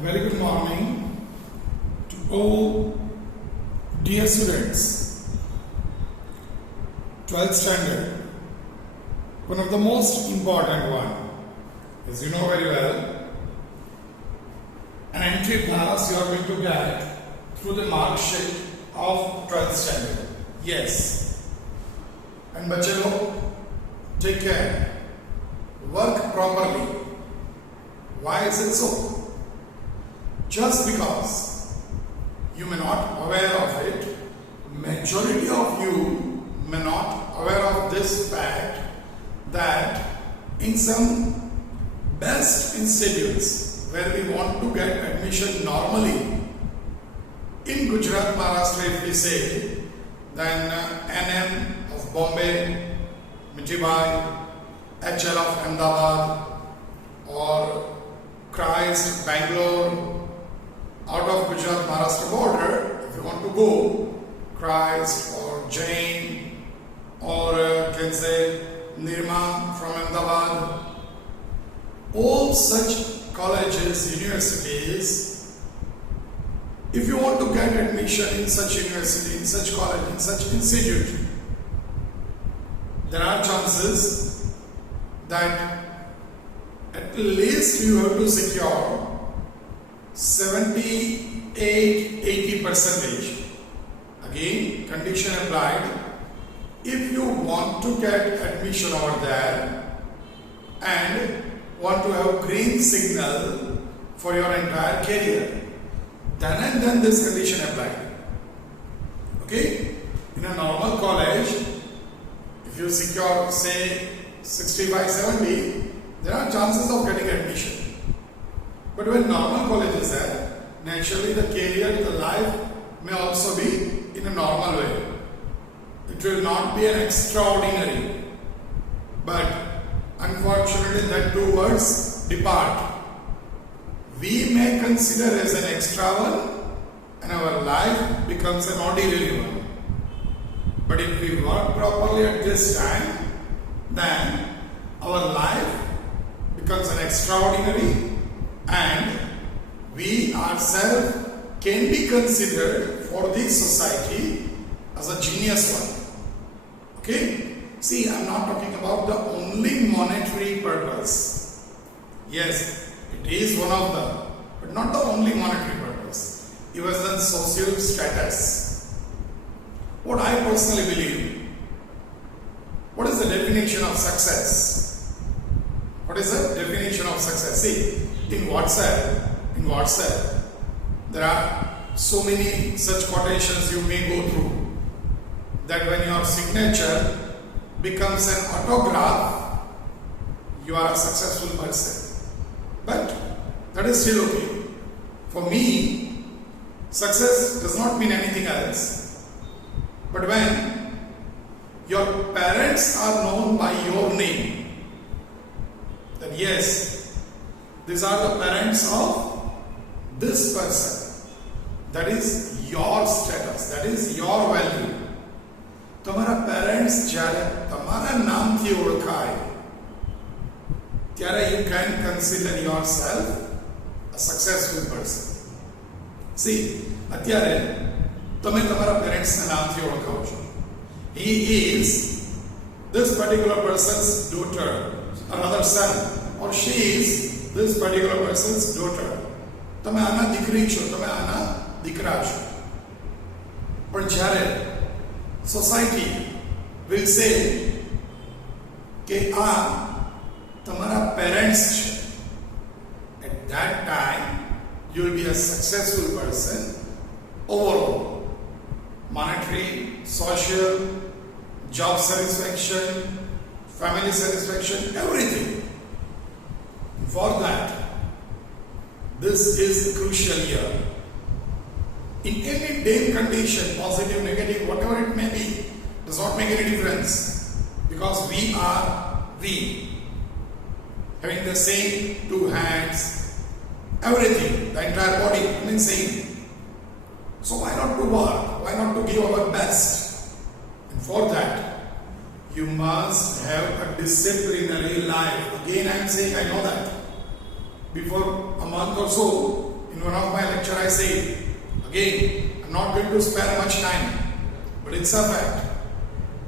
very good morning to all dear students. 12th standard, one of the most important one, as you know very well, an entry pass you are going to get through the mark sheet of 12th standard. Yes. And बच्चे लोग, take care, work properly. Why is it so? Just because you may not aware of it, majority of you may not aware of this fact that in some best institutes where we want to get admission normally, in Gujarat, Maharashtra, if we say, then NM of Bombay, Mitibai, HL of Ahmedabad, or Christ, Bangalore, out of Gujarat, Maharashtra border, if you want to go, Christ or Jain or can say Nirma from Ahmedabad, all such colleges, universities, if you want to get admission in such university, in such college, in such institute, there are chances that at least you have to secure 78-80%. Again, condition applied. If you want to get admission over there and want to have green signal for your entire career, then and then this condition applied. Okay? In a normal college, if you secure say 65-70, there are chances of getting admission. But when normal college is there, naturally the career, the life may also be in a normal way. It will not be an extraordinary. But unfortunately that two words depart. We may consider as an extra one and our life becomes an ordinary one. But if we work properly at this time, then our life becomes an extraordinary and we ourselves can be considered for this society as a genius one. Okay? See, I am not talking about the only monetary purpose. Yes, it is one of them, but not the only monetary purpose. Even the social status. What I personally believe, what is the definition of success? What is the definition of success? See, in WhatsApp, there are so many such quotations you may go through that when your signature becomes an autograph, you are a successful person. But that is still okay. For me, success does not mean anything else. But when your parents are known by your name, that yes, these are the parents of this person. That is your status. That is your value. તમારા parents જ્યારે તમારા નામથી ઓળખાય ત્યારે you can consider yourself a successful person. See, અત્યારે તમે તમારા parentsના નામથી ઓળખાવ છો. He is this particular person's daughter, another son, or she is this particular person's daughter. તમે આના દીકરી છો, તમે આના દીકરા છો. પણ જ્યારે society will say કે આ તમારા parents છે, at that time you will be a successful person overall. Monetary, social, job satisfaction, family satisfaction, everything. For that, this is crucial here. In any damn condition, positive, negative, whatever it may be, does not make any difference. Because we are we. Having the same two hands, everything, the entire body, remains same. So why not to work? Why not to give our best? And for that, you must have a disciplinary life. Again, I am saying, I know that. Before a month or so, in one of my lecture I say, again, I'm not going to spare much time, but it's a fact.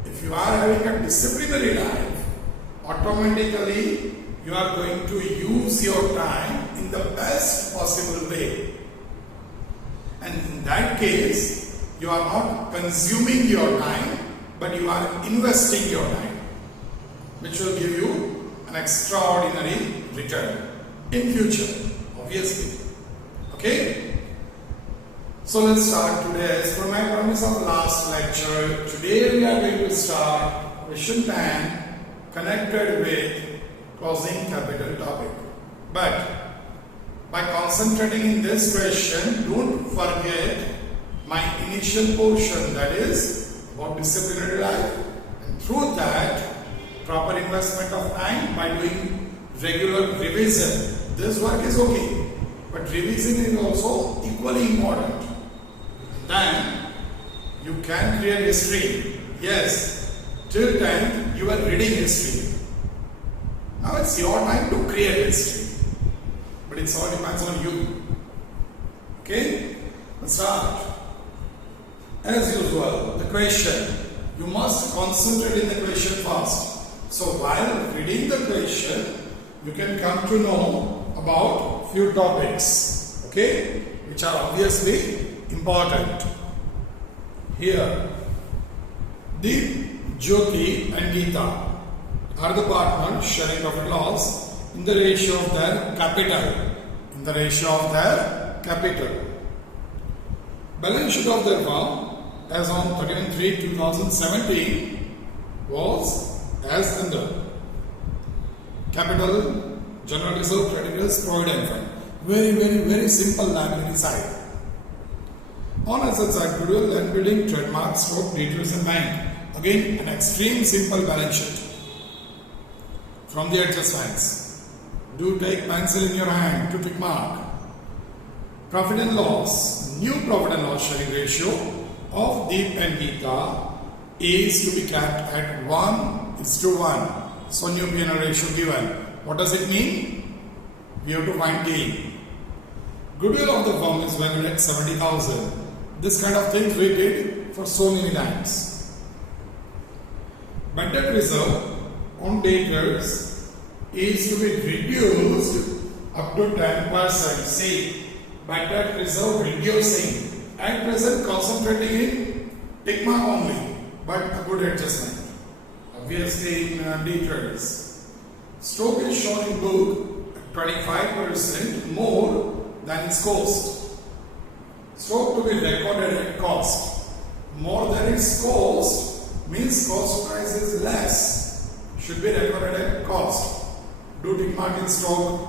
If you are having a disciplinary life, automatically you are going to use your time in the best possible way. And in that case, you are not consuming your time, but you are investing your time, which will give you an extraordinary return in future, obviously. Okay? So let's start today. As per my promise of last lecture, today we are going to start question 10 connected with closing capital topic. But by concentrating in this question, don't forget my initial portion, that is about disciplinary life, and through that proper investment of time by doing regular revision. This work is okay, but revision is also equally important. Then you can create history. Yes, till 10th you are reading history. Now it's your time to create history, but it all depends on you. Okay, let's start. As usual, the question, you must concentrate in the question first. So while reading the question, you can come to know about few topics, okay, which are obviously important. Here, Deep, Jyoti and Geeta are the partners sharing profit loss in the ratio of their capital. In the ratio of their capital. Balance sheet of their firm as on 31/3/2017 was as under: capital, general reserve, creditors, provident fund. Very simple liability side. On asset side, goodwill, land building, trademark, stock, debtors and bank. Again, an extreme simple balance sheet. From the adjustments, do take pencil in your hand to tick mark. Profit and loss, new profit and loss sharing ratio of Deep and Geeta is to be kept at 1:1. So new P&L ratio given. What does it mean? We have to find gain. Goodwill of the firm is valued at 70,000. This kind of things we did for so many times. Bad debt reserve on debtors is to be reduced up to 10%. See, bad debt reserve reducing. At present concentrating in tick mark only, but a good adjustment. Obviously in debtors. Stock is shown in book at 25% more than its cost. Stock to be recorded at cost. More than its cost means cost price is less. Should be recorded at cost. Do tick mark in stock.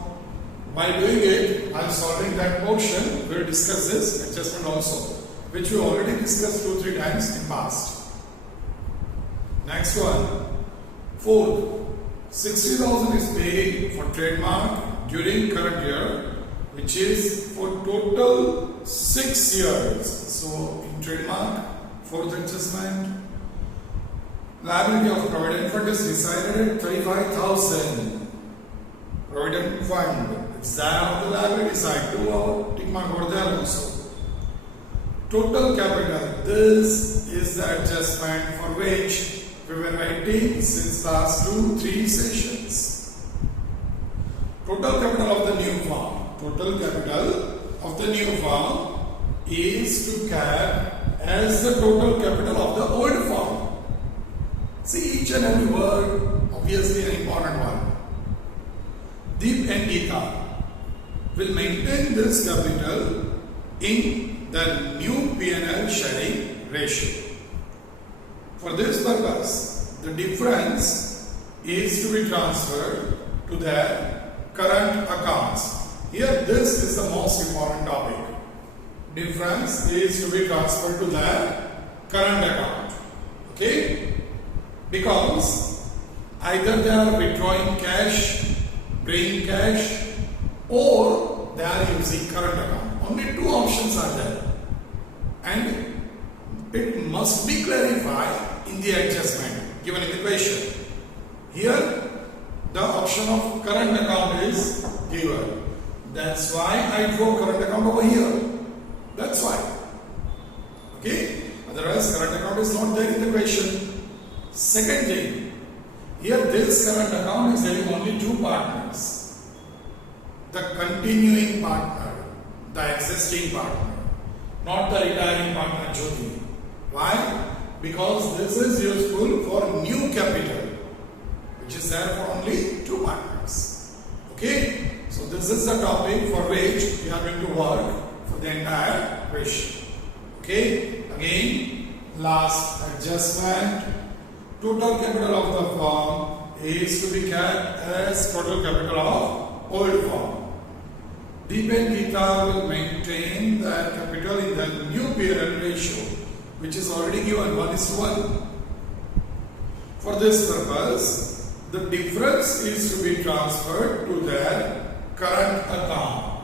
While doing it, while solving that portion, we will discuss this adjustment also, which we already discussed 2-3 times in past. Next one. Fourth, 60,000 is paid for trademark during current year, which is for total 6 years. So in trademark, fourth adjustment, liability of provident fund is decided at 35,000. Provident fund, it's there on the liability side. Do our tick mark over there also. Total capital, this is the adjustment for which we were writing since last 2-3 sessions. Total capital of the new firm. Total capital of the new firm is to cap as the total capital of the old firm. See each and every word, obviously an important one. Deep and Geeta will maintain this capital in the new P&L sharing ratio. For this purpose, the difference is to be transferred to their current accounts. Here, this is the most important topic. Difference is to be transferred to their current account. Okay? Because either they are withdrawing cash, bringing cash, or they are using current account. Only two options are there. And it must be clarified in the adjustment given in the question. Here, the option of current account is given. That's why I draw current account over here. That's why. Okay? Otherwise, current account is not there in the question. Second thing, here this current account is having only two partners. The continuing partner, the existing partner, not the retiring partner Jyoti. Why? Because this is useful for new capital, which is there for only two partners. Okay? So this is the topic for which we are going to work for the entire question. Okay? Again, last adjustment. Total capital of the firm is to be kept as total capital of old firm. Deep and Gita will maintain the capital in the new parent ratio, which is already given 1:1. For this purpose, the difference is to be transferred to their current account.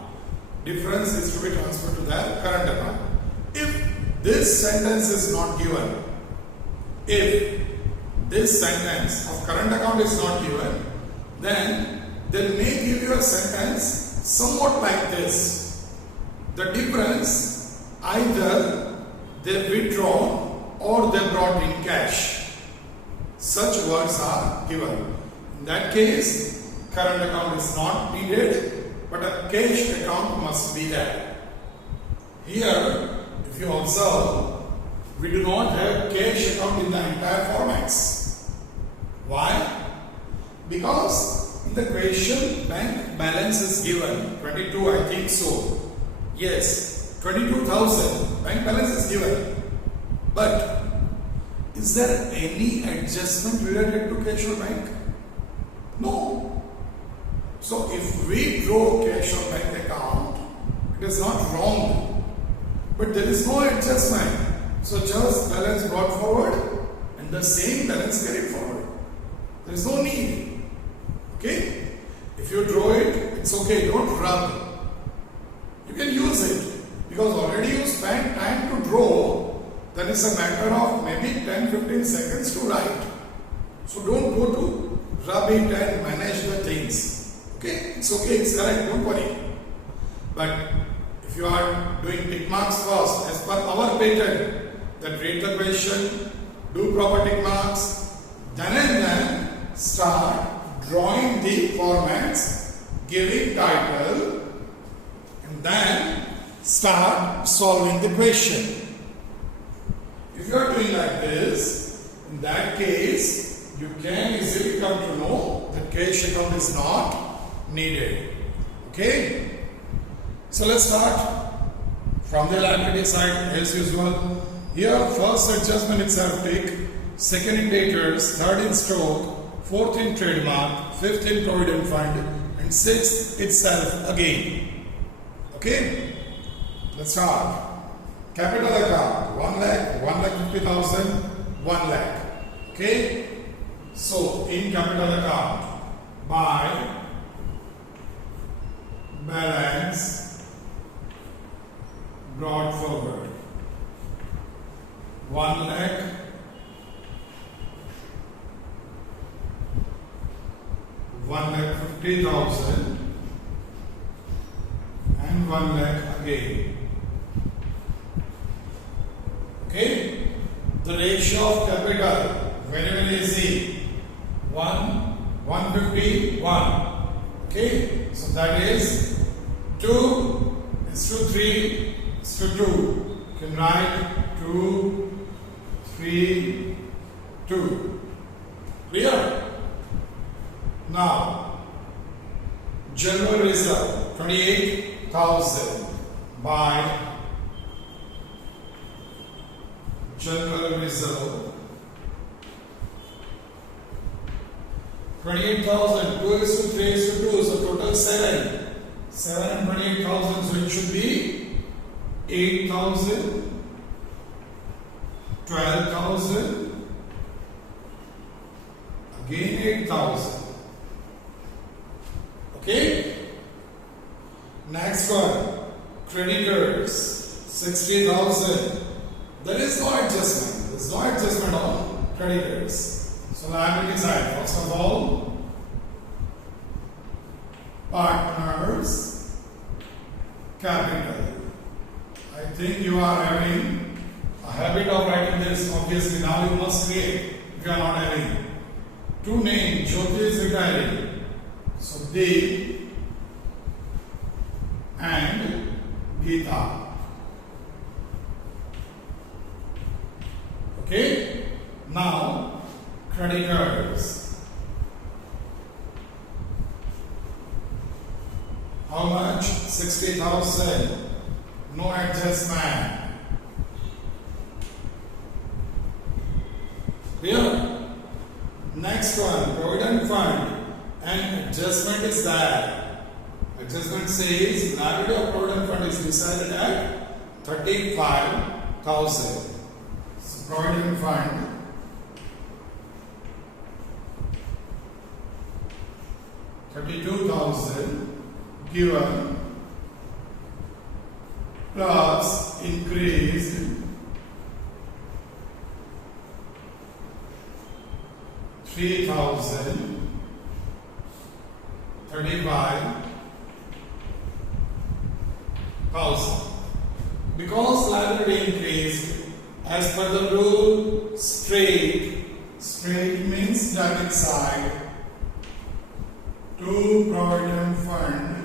Difference is to be transferred to their current account. If this sentence is not given, if this sentence of current account is not given, then they may give you a sentence somewhat like this. The difference, either they withdrawn or they brought in cash. Such words are given. In that case, current account is not needed, but a cash account must be there. Here, if you observe, we do not have cash account in the entire formats. Why? Because in the question, bank balance is given 22, I think so. Yes, 22,000 bank balance is given. But is there any adjustment related to cash or bank? No. So if we draw cash or bank account, it is not wrong. But there is no adjustment. So just balance brought forward and the same balance carried forward. There is no need. Okay? If you draw it, it's okay. Don't rub. You can use it. Because already you spent time to draw, then it's a matter of maybe 10-15 seconds to write. So don't go to rub it and manage the things. Okay? It's okay. It's correct. Don't worry. But if you are doing tick marks first, as per our pattern, then read the question, do proper tick marks, then and then start drawing the formats, giving title, and then start solving the question. If you are doing like this, in that case, you can easily come to know that cash account is not needed. Okay? So let's start from the liability side as usual. Here, first adjustment itself take, second in debtors, third in stock, fourth in trademark, fifth in provident fund, and sixth itself again. Okay? Let's start. Capital account 1 lakh, 1,50,000, 1 lakh. Okay? So, in capital account, by balance brought forward 1 lakh, 1,50,000 and 1 lakh again. Okay? The ratio of capital, very easy. 1:1. Okay? So that is 2:3:2. You can write 2, 3, 2. Clear? Now, general reserve 28,000 by general reserve 28,000, 2:3:2, so total 7. 7 and 28,000, so it should be 8,000, 12,000, again 8,000. Okay? Next one, creditors 60,000. There is no adjustment. There is no adjustment on creditors. So liability side, first of all, partners capital. I think you are having a habit of writing this. Obviously, now you must create if you are not having. Two names, Jyoti is retiring. So, Deep and Geeta. Okay? Now, creditors. How much? 60,000. No adjustment. Clear? Next one, provident fund. And adjustment is that. Adjustment says liability of provident fund is decided at 35,000. So provident fund. 32,000 given plus increased 3,000 35,000. Because liability increased as per the rule straight means debit side to provident fund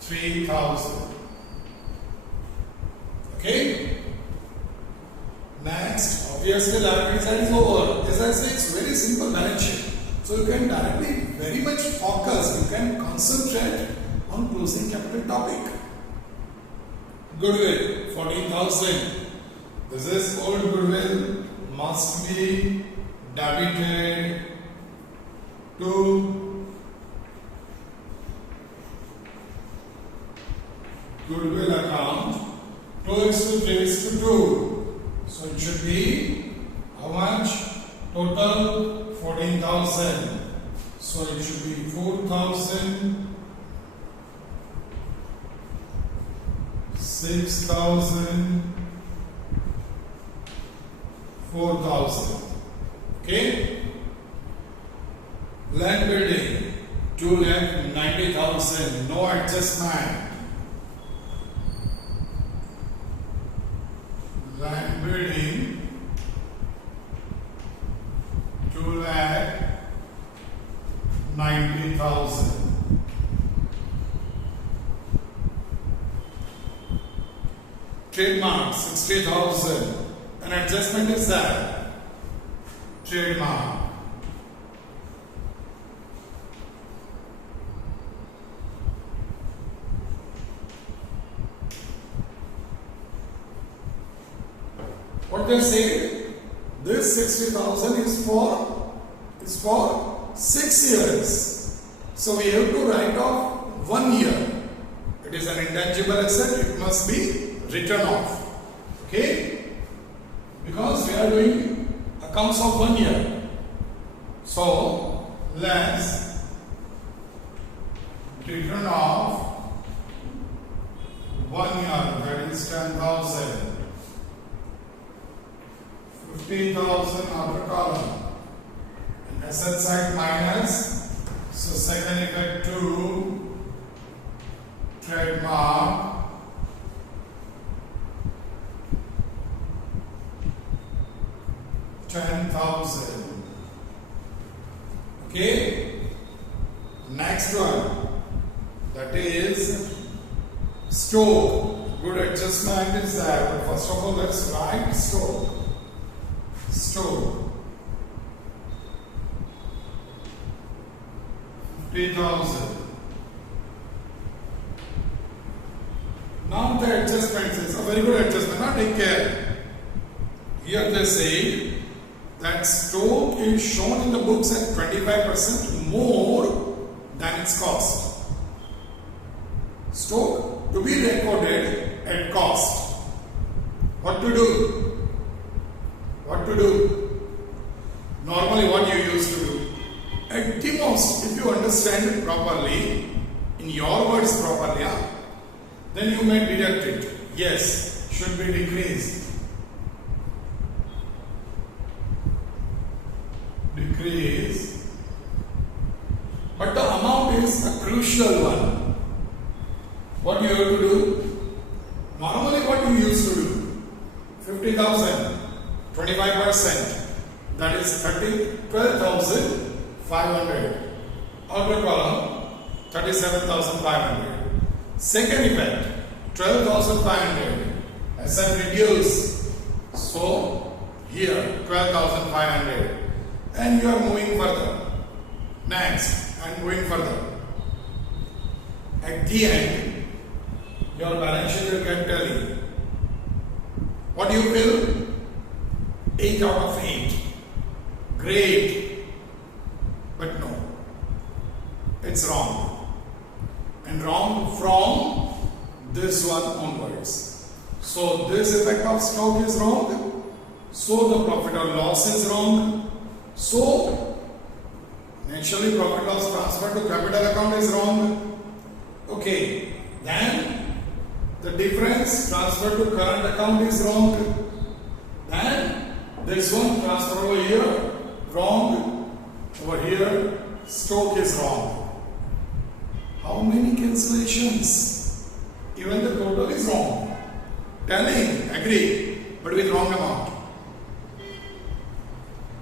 3,000. Okay. Next, obviously liability side is over. As I say, it's very simple balance sheet. So you can directly very much focus, you can concentrate on closing capital topic. Goodwill, 14,000. This is old goodwill, must be debited to goodwill account. 2 is to 3 is to 2. So it should be how much? Total 14,000. So it should be 4,000, 6,000, 4,000. Okay. Land building 2,90,000. No adjustment. Land building 2,90,000. Trademark 60,000. An adjustment is that. Trademark. What they say, this 60,000 is for 6 years. So we have to write off 1 year. It is an intangible asset, it must be written off. Okay? Because we are doing accounts of 1 year. So let's written off 1 year, that is 10,000. 50,000 outer column. And asset side minus. So second effect 2. Trademark. $10,000. Okay. Next one. That is stock. Good adjustment is there. But first of all, let's write stock. Stock 50,000. Now the adjustment is a very good adjustment. Now take care. Here they say that stock is shown in the books at 25% more than its cost. Stock to be recorded at cost. What to do? What to do? Normally what you used to do? At the most, if you understand it properly, in your words properly, then you may deduct it. Yes, should be decreased. Decrease. But the amount is a crucial one. What you have to do? Normally what you used to do? 50,000, 25%. That is 12,500. Outer column 37,500. Second effect 12,500. As I reduce, so here 12,500. And you are moving further. Next, and moving further. At the end, your balance sheet will get tally. What do you feel? 8 out of 8. Great. But no. It's wrong. And wrong from this one onwards. So this effect of stock is wrong. So the profit or loss is wrong. So naturally profit loss transfer to capital account is wrong. Okay. Then the difference transfer to current account is wrong. Then this one transfer over here wrong. Over here stock is wrong. How many cancellations? Even the total is wrong. Telling, agree, but with wrong amount.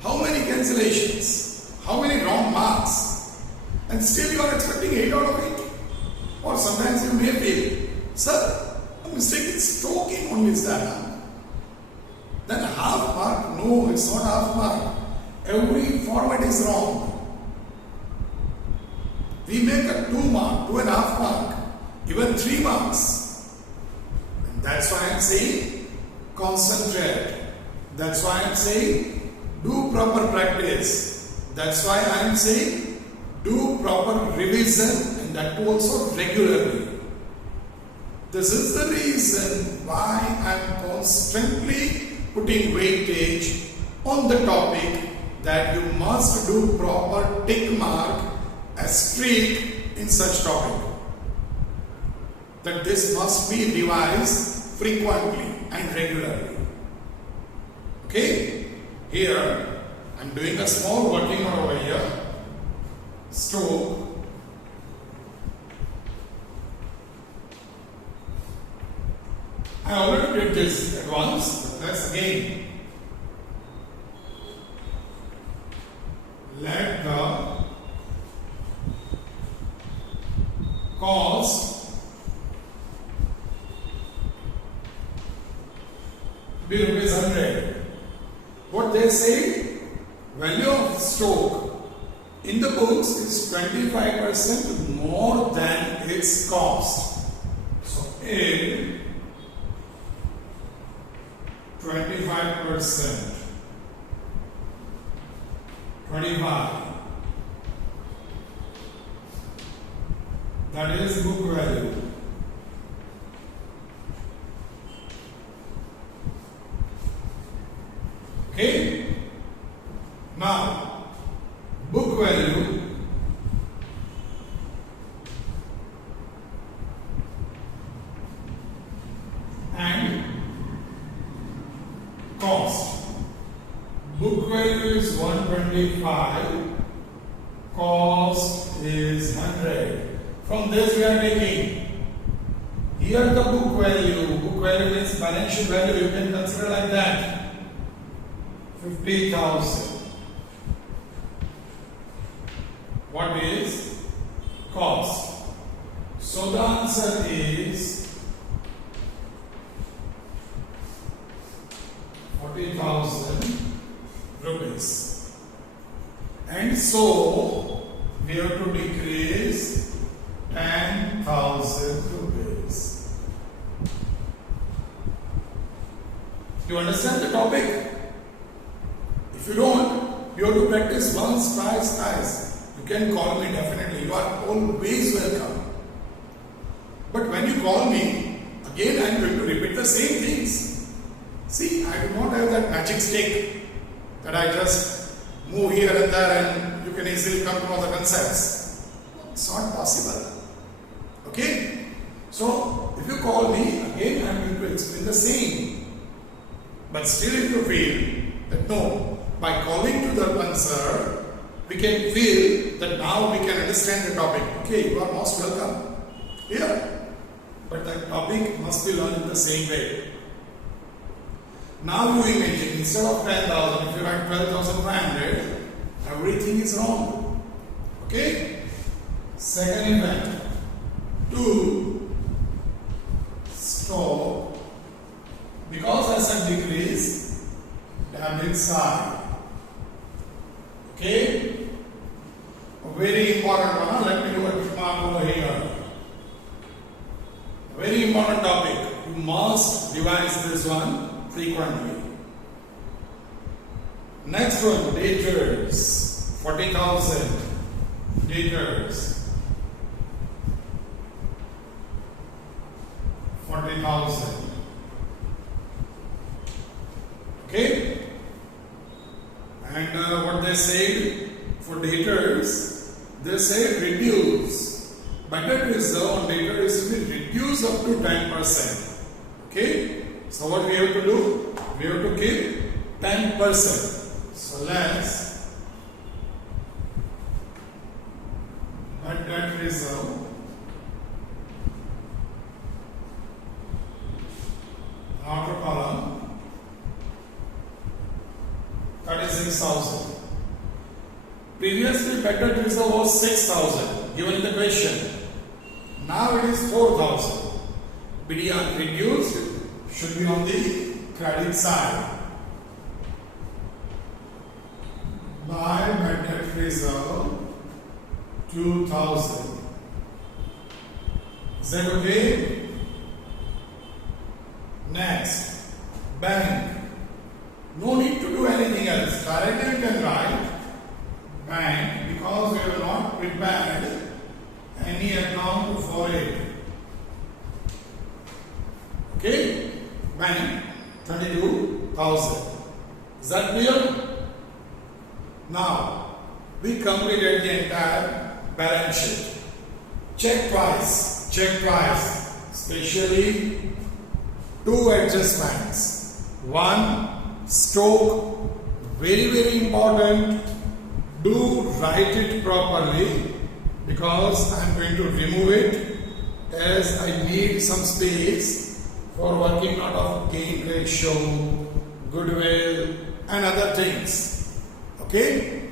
How many cancellations? How many wrong marks? And still you are expecting 8 out of 8. Or sometimes you may feel, sir, a mistake in stoking only is that. Then half mark? No, it's not half mark. Every format is wrong. We make a 2 mark, 2.5 mark, even 3 marks. And that's why I am saying concentrate. That's why I am saying do proper practice. That's why I am saying do proper revision, and that too also regularly. This is the reason why I am constantly putting weightage on the topic that you must do proper tick mark, a streak in such topic. That this must be revised frequently and regularly. Okay? Here I am doing a small working over here. Stroke. I already did this at once, but let's again. Let the cost be rupees 100. What they say, value of stock in the books is 25% more than its cost. So if 25%, 25, that is book value. Okay? Now, book value and cost. Book value is 125, cost is 100. From this we are taking here the book value. Book value means balance sheet value, you can consider like that. 50,000. What is cost? So the answer is 40,000 rupees. And so we have to decrease 10,000 rupees. Do you understand the topic? If you don't, you have to practice once, twice, thrice. You can call me definitely. You are always welcome. But when you call me, again I am going to repeat the same things. See, I do not have that magic stick that I just move here and there and you can easily come to know the concepts. It's not possible. Okay? So, if you call me, again I am going to explain the same. But still if you feel that no, by calling to the answer, we can feel that now we can understand the topic. Okay, you are most welcome. Here, but the topic must be learned in the same way. Now you imagine, instead of 10,000, if you write 12,500, everything is wrong. Okay? Second event, to stop, because asset decrease, debit side. Okay? A very important one. Let me do a tick mark over here. Very important topic. You must revise this one frequently. Next one, debtors. 40,000. Debtors. 40,000. Okay? And what they said for debtors, they said reduce. Better reserve on debtor is to be reduced up to 10%. Okay? So what we have to do? We have to keep 10%. So let's bad debt reserve outer column 36,000. Previously bad debt reserve was 6,000 given in the question. Now it is 4,000. BDR reduced should be on the credit side. Buy bad debt reserve 2,000. Is that okay? Next, bank. No need to do anything else. Directly you can write bank because we have not prepared any account for it. Okay? Bank 22,000. Is that clear? Now, we completed the entire balance sheet. Check twice, especially two adjustments. One, stroke, very important. Do write it properly because I am going to remove it as I need some space for working out of gain ratio, goodwill and other things. Okay?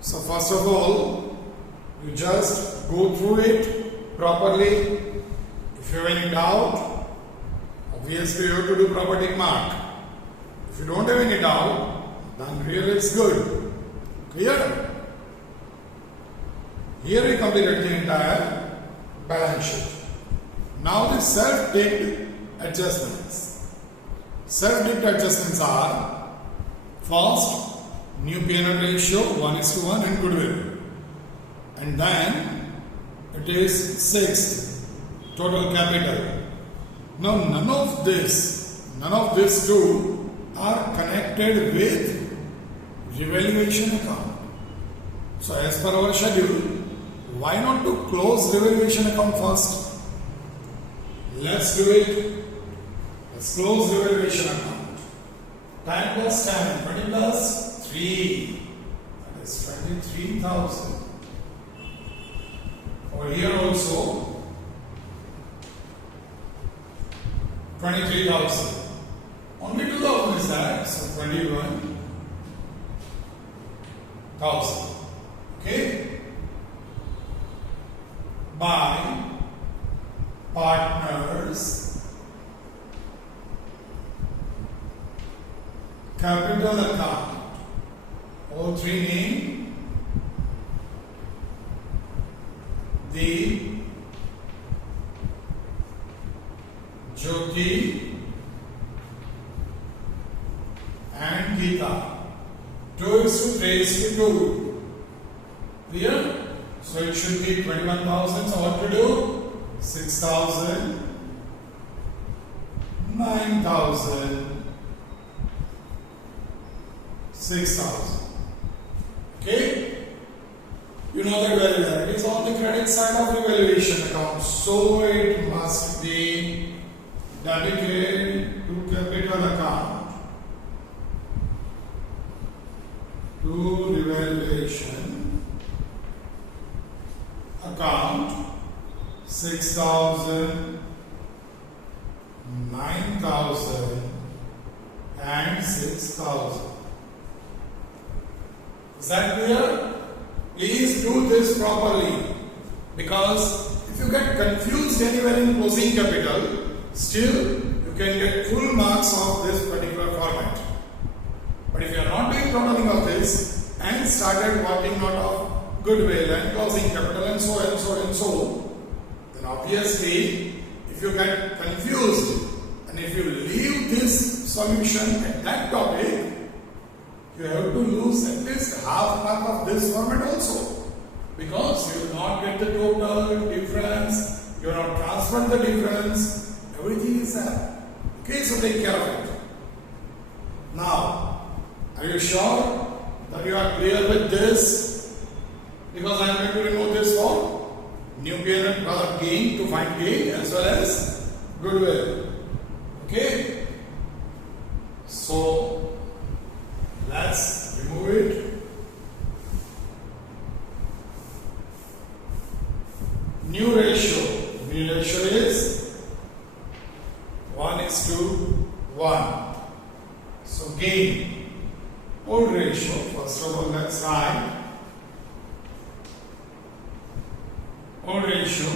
So first of all, you just go through it properly. If you have any doubt, obviously you have to do proper tick mark. If you don't have any doubt, then really it's good. Clear? Here we completed the entire balance sheet. Now the self-ticked adjustments. Self-ticked adjustments are first, new P&L ratio 1:1 and goodwill. And then it is sixth, total capital. Now none of these two are connected with revaluation account. So as per our schedule, why not to close revaluation account first? Let's do it. Let's close revaluation account. 10 plus 10, 20 plus 3. That is 23,000. Over here also 23,000. Only 2,000 is that, so 21,000. Okay? By partners, capital account, all three name, the Jyoti and Geeta. 2 is to 3 is to 2. Clear? So it should be 21,000. So what to do? 6,000, 9,000, 6,000. Okay? You know that very well. It is on the credit side of revaluation account. So it must be debited to capital account. To revaluation account 6,000, 9,000 and 6,000. Is that clear? Please do this properly, because if you get confused anywhere in closing capital, still you can get full marks of this particular format. But if you are not doing totaling of this and started working out of goodwill and closing capital and so and so and so, then obviously if you get confused and if you leave this solution at that topic, you have to lose at least half mark of this format also, because you will not get the total difference, you will not transfer the difference, everything is there. Okay, so take care of it. Now, are you sure that you are clear with this? Because I am going to remove this for new parent product gain to find gain as well as goodwill. Okay? So, let's remove it. New ratio. New ratio is 1:1. So, gain. Old ratio, first of all, let's write old ratio,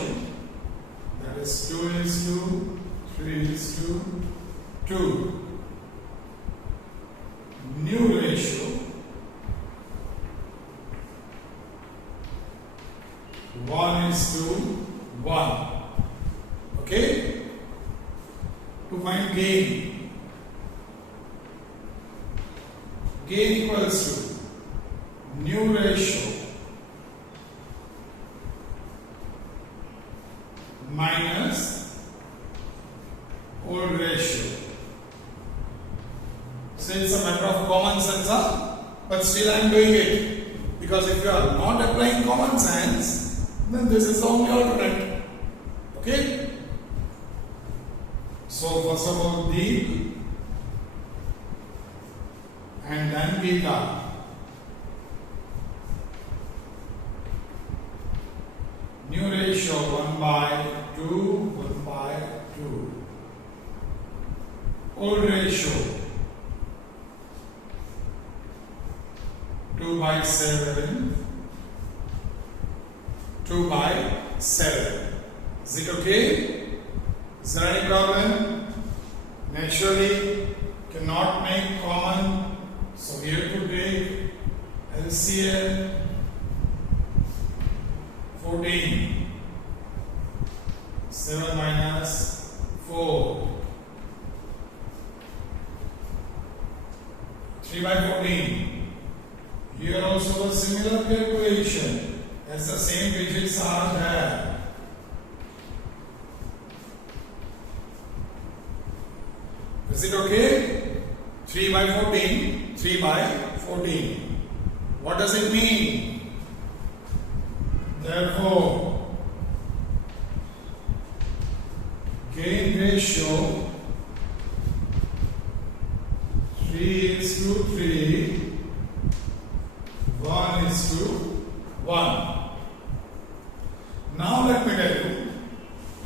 that is 2:3:2. New ratio 1:1. Okay? To find gain. Gain equals to new ratio minus old ratio. So it's a matter of common sense, but still I am doing it, because if you are not applying common sense, then this is the only alternate. Okay? So first of all, deep and then beta. New ratio 1/2, 1/2. Old ratio 2/7, 2/7. Is it okay? Is there any problem? Naturally, cannot make common. So we have to take LCM 14. 7 minus 4. 3/14. Here also a similar calculation, as the same digits are there. Is it okay? 3/14. 3/14. What does it mean? Therefore, gain ratio 3:3, 1:1. Now let me tell you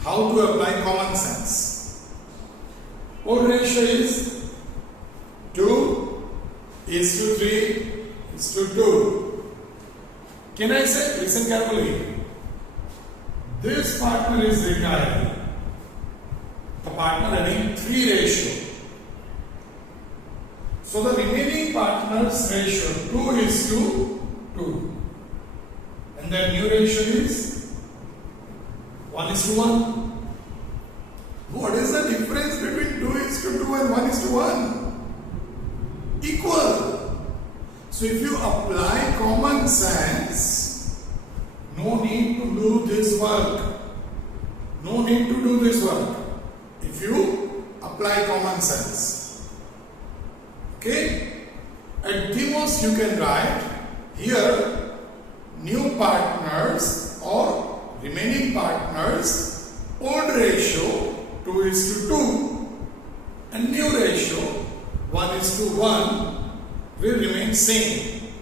how to apply common sense. Old ratio is 2:3:2. Can I say, listen carefully, this partner is retiring, the partner having 3 ratio. So the remaining partner's ratio 2:2, and that new ratio is 1:1. What is the difference between 2:2 and 1:1? Equal. So if you apply common sense, no need to do this work. No need to do this work. If you apply common sense. Okay? At the most you can write here new partners or remaining partners, old ratio 2:2 and new ratio 1:1 will remain same.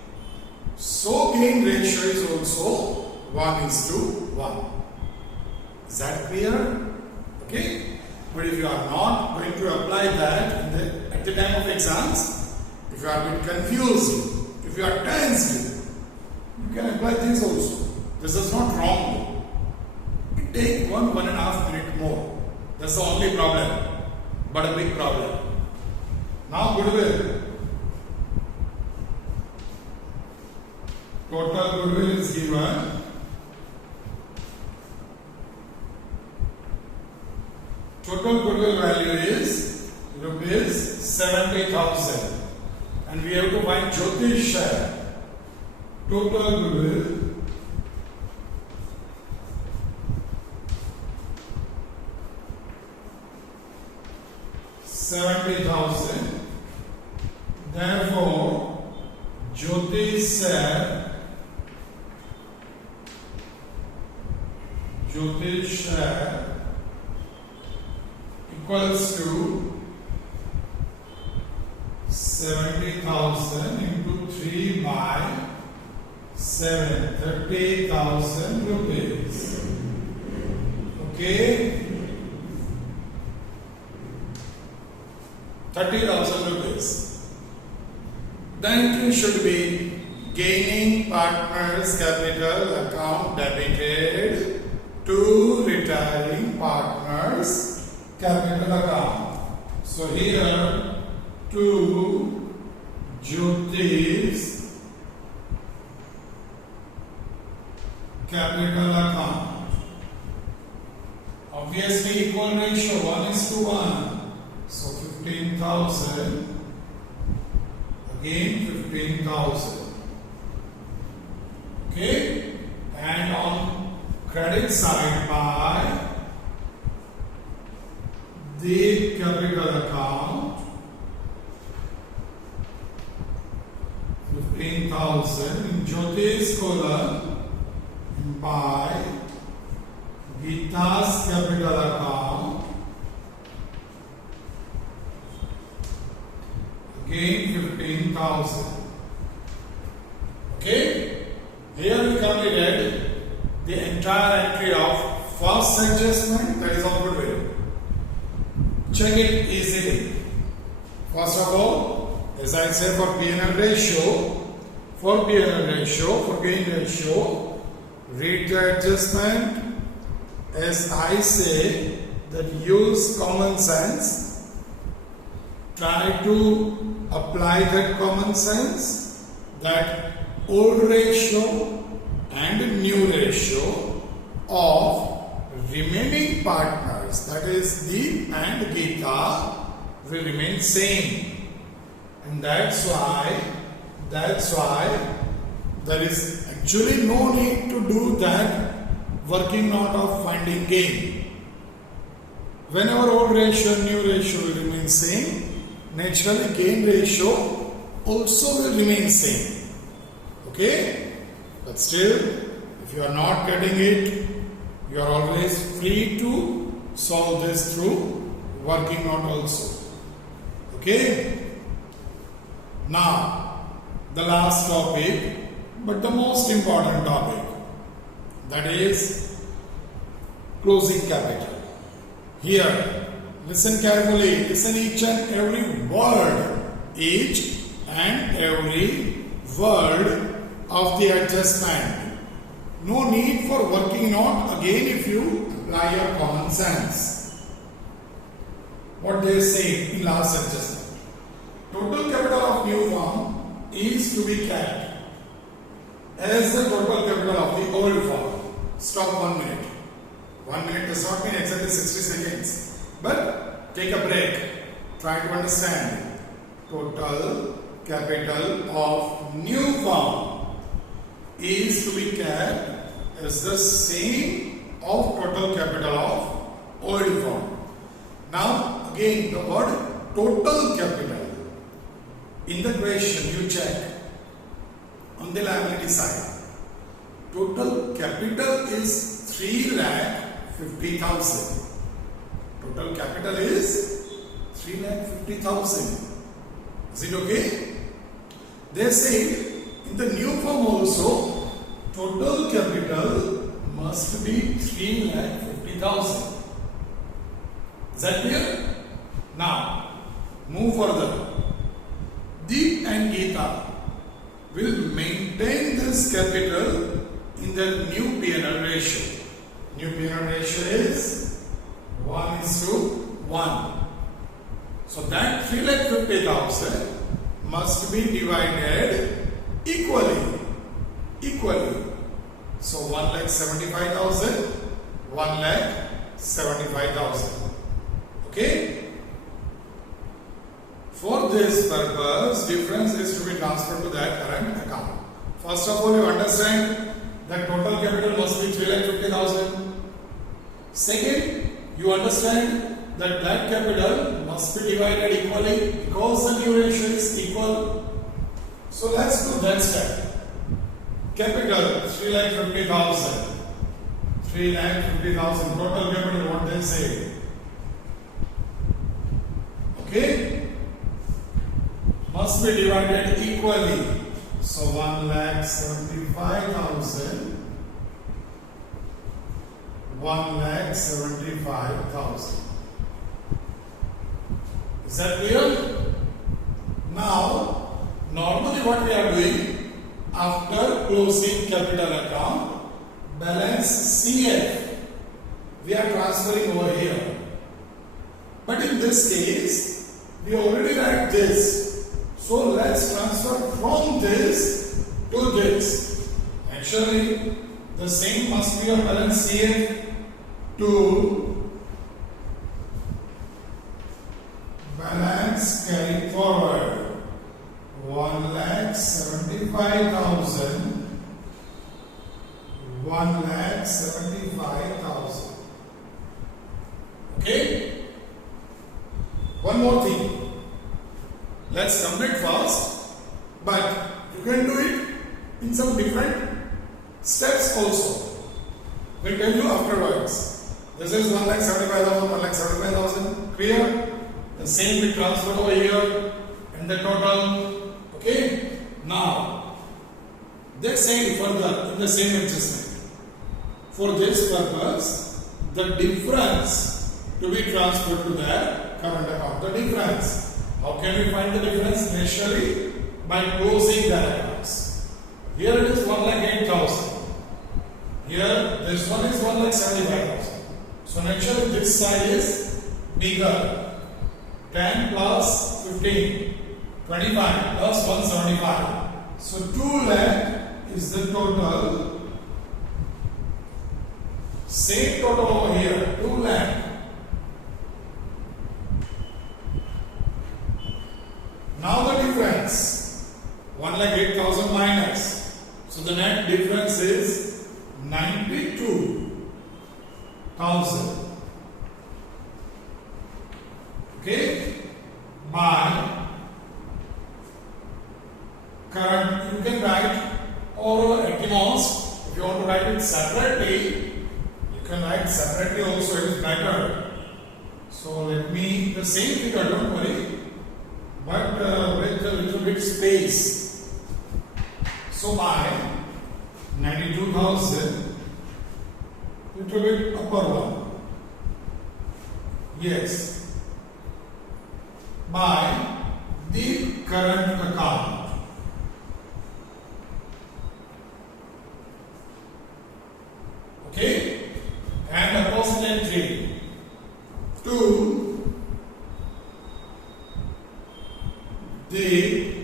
So gain ratio is also 1:1. Is that clear? Okay. But if you are not going to apply that at the time of exams, if you are a bit confused, if you are tensed, you can apply this also. This is not wrong. It takes 1.5 minutes more. That's the only problem, but a big problem. Now goodwill. Total goodwill is given. Total goodwill value is rupees 70,000, and we have to find Jyoti's share. Total goodwill $70,000. Therefore, Jyoti's share equals to 70,000 into 3 by 7, 30,000 rupees. Okay, 30,000 rupees. The entry should be gaining partner's capital account debited to retiring partner's capital account. So here to Jyoti's capital account. Obviously equal ratio 1:1. So 15,000. Again 15,000. Okay, and on credit side by the capital account 15,000 in Jyoti's column by Geeta's capital account again 15,000. Okay, here we completed the entire entry of first adjustment, that is of goodwill. Check it easily. First of all, as I said, for P&L ratio, for gain ratio, read the adjustment as I say that use common sense. Try to apply that common sense, that old ratio and new ratio of remaining partners, that is Deep and Geeta, will remain same, and that's why there is actually no need to do that working out of finding gain. Whenever old ratio and new ratio will remain same, naturally gain ratio also will remain same. Okay, but still, if you are not getting it, you are always free to solve this through working out also. Okay, now the last topic, but the most important topic, that is closing capital. Here, listen carefully, listen each and every word of the adjustment. No need for working out again if you apply your common sense. What they say in last adjustment. Total capital of new firm is to be kept as the total capital of the old firm. Stop 1 minute. 1 minute does not mean exactly 60 seconds. But take a break. Try to understand. Total capital of new firm is to be kept as the same of total capital of old firm. Now again the word total capital. In the question you check on the liability side. Total capital is 3,50,000. Total capital is 3,50,000. Is it okay? They say in the new firm also total capital must be 3,50,000. Is that clear? Now, move further. Deep and Geeta will maintain this capital in the new P&L ratio. New P&L ratio is 1:1. So that 3,50,000 must be divided equally. So 1,75,000, 1,75,000. Okay? For this purpose, difference is to be transferred to that current account. First of all, you understand that total capital must be 3,50,000. Second, you understand that capital must be divided equally because the new ratio is equal. So let's do that step. Capital 3,50,000. 3,50,000 total capital, what they say. Okay? Must be divided equally. So 1,75,000. 1,75,000. Is that clear? Now, normally what we are doing after closing capital account, balance CF, we are transferring over here. But in this case, we already write this. So let's transfer from this to this. Actually, the same must be your balance CF to balance carry forward 1,75,000. 1,75,000. Okay? One more thing. Let's complete fast, but you can do it in some different steps also. We'll tell you afterwards. This is 1,75,000, 1,75,000. Clear? The same we transfer over here and the total. Okay? Now, they say further in the same adjustment. For this purpose, the difference to be transferred to the current account. The difference. How can we find the difference? Naturally, by closing the accounts. Here it is 1,08,000. Here, this one is 1,75,000. So naturally, this side is bigger. 10 plus 15, 25 plus 175. So 2 lakh is the total. Same total over here, 2 lakh. Now the difference, 1,08,000 minus. So the net difference is 92,000. Okay? By current, you can write, or at the most, if you want to write it separately, you can write separately also, it is better. So let me, the same figure, don't worry, but with a little bit space. So by 92,000, little bit upper one. Yes. By the current account. Okay? And opposite entry to the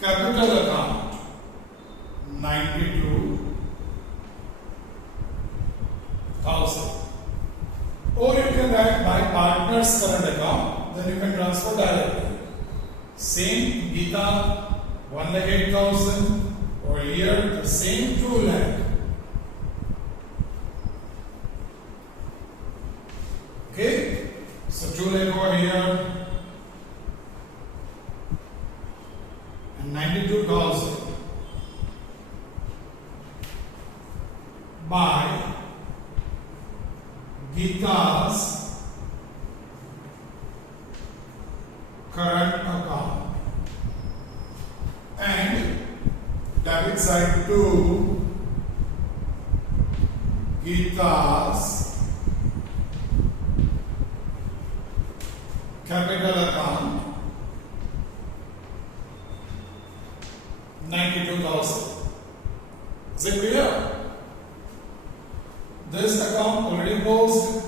capital account 92,000. Or you can write by partner's current account, then you can transfer directly. Same Gita 1,08,000, or here the same 2 lakh. Okay? So 2 lakh over here and 92,000 by Gita's current account and side to Gita's capital account 92,000. Is it clear? This account already closed.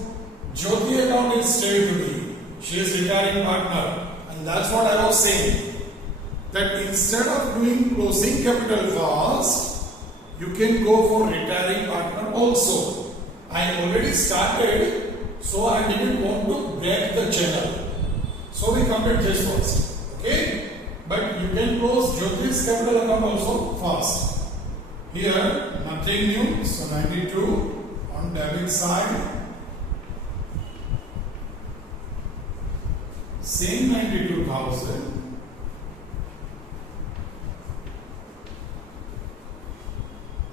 Jyoti account is still to be. She is retiring partner, and that's what I was saying. That instead of doing closing capital first, you can go for retiring partner also. I already started, so I didn't want to break the channel. So we complete this first. Okay? But you can close Jyoti's capital account also first. Here, nothing new, so 92 on debit side. Same 92,000.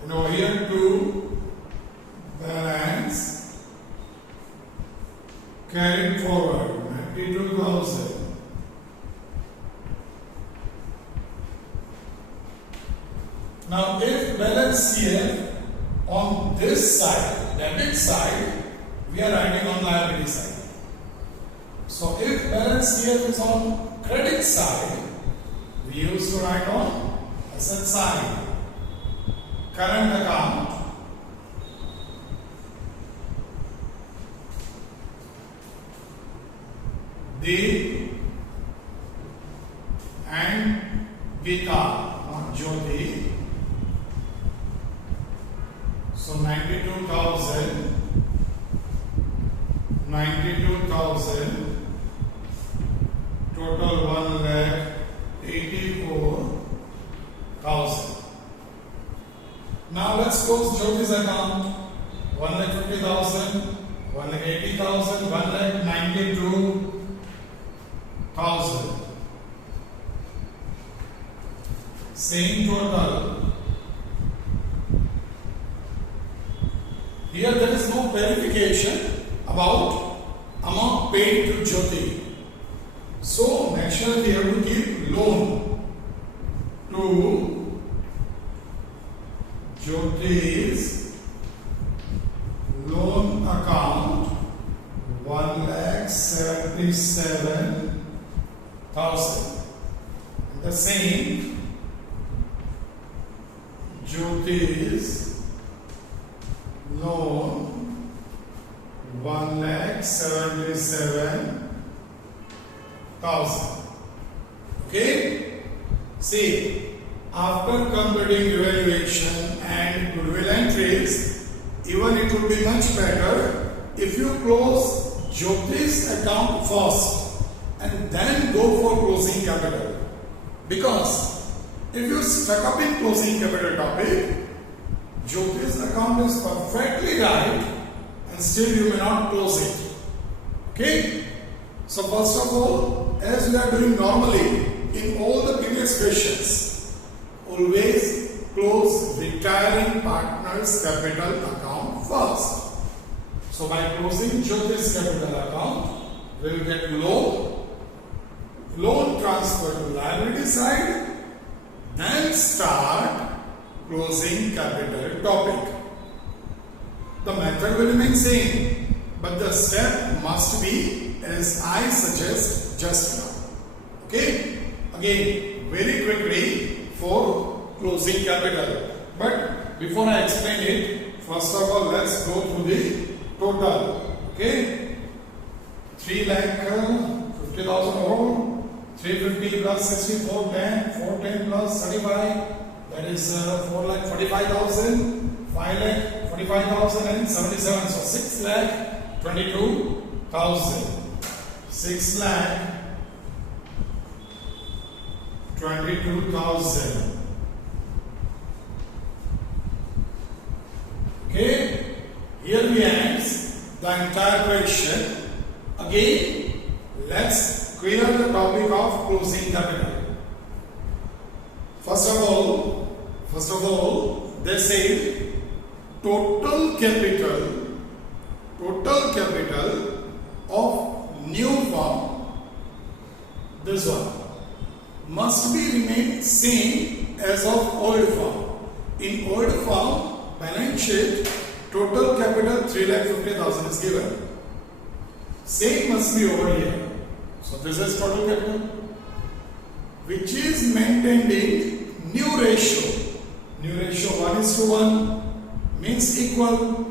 And over here to balance carried forward 92,000. Now if balance here on this side, debit side, we are writing on liability side. So if balance here is on credit side, we used to write on asset side. Current account Deep and Gita, not Jyoti. So 92,000, 92,000, total 1,84,000. Now let's close Jyoti's account. 1,50,000, 1,80,000, 1,92,000. Same total. Here there is no verification about amount paid to Jyoti. So naturally we have to give loan to Jyoti's loan account 1,77,000. The same Jyoti's loan 1,77,000. Okay? See, after completing evaluation and goodwill entries, even it would be much better if you close Jyoti's account first and then go for closing capital. Because if you stuck up in closing capital topic, Jyoti's account is perfectly right and still you may not close it. Okay? So first of all, as we are doing normally in all the previous questions, always close retiring partner's capital account first. So by closing Jyoti's capital account, we will get loan transfer to liability side, then start closing capital topic. The method will remain same, but the step must be as I suggest just now. Okay? Again, very quickly for closing capital. But before I explain it, first of all, let's go through the total. Okay? 3,50,000 overall. 350 plus 60, 410, 410 plus 35, that is 4,45,000, 5,45,000 and 77. So 6,22,000. 6,22,000. Okay, here we end the entire question. Again, let's clear the topic of closing capital. First of all, they say total capital of new firm, this one, must be remain same as of old firm. In old form, balance sheet, total capital 3,50,000 is given. Same must be over here. So this is total capital, which is maintained in new ratio. New ratio 1:1 means equal.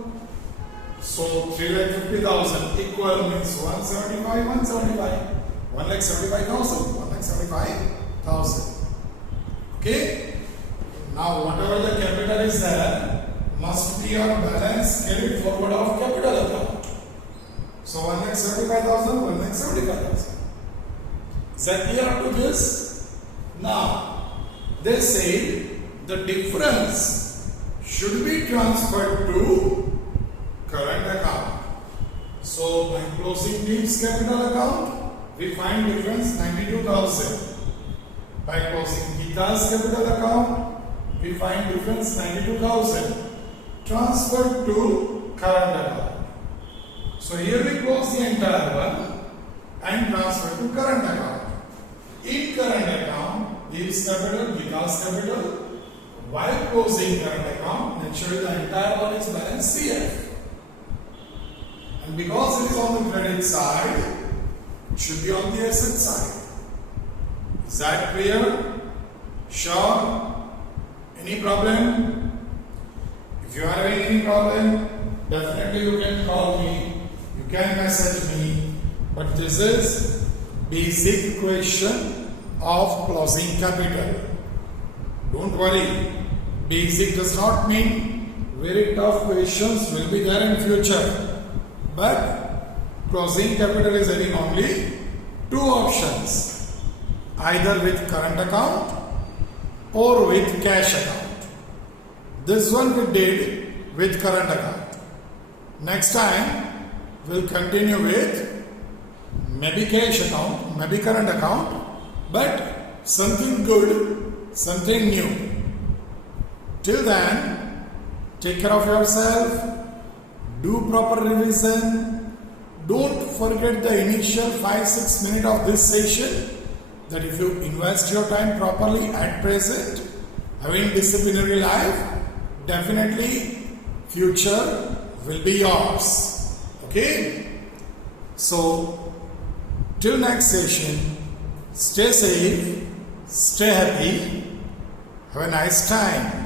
So 3,50,000 equal means 175, 175. 1,75,000, 1,75,000. Okay? Now whatever the capital is there must be on balance carried forward of capital account. So 1,75,000, 1,75,000. Is that clear up to this? Now, they say the difference should be transferred to current account. So by closing Team's capital account, we find difference 92,000. By closing Gita's capital account, we find difference 92,000. Transferred to current account. So here we close the entire one and transfer to current account. In current account, Team's capital, Gita's capital. While closing current account, naturally the entire one is balance CF. And because it is on the credit side, it should be on the asset side. Is that clear? Sure? Any problem? If you are having any problem, definitely you can call me, you can message me. But this is basic question of closing capital. Don't worry. Basic does not mean very tough questions will be there in future. But closing capital is having only two options, either with current account or with cash account. This one we did with current account. Next time we'll continue with maybe cash account, maybe current account, but something good, something new. Till then, take care of yourself. Do proper revision. Don't forget the initial 5-6 minutes of this session, that if you invest your time properly at present, having disciplinary life, definitely future will be yours. Okay? So, till next session, stay safe, stay happy, have a nice time.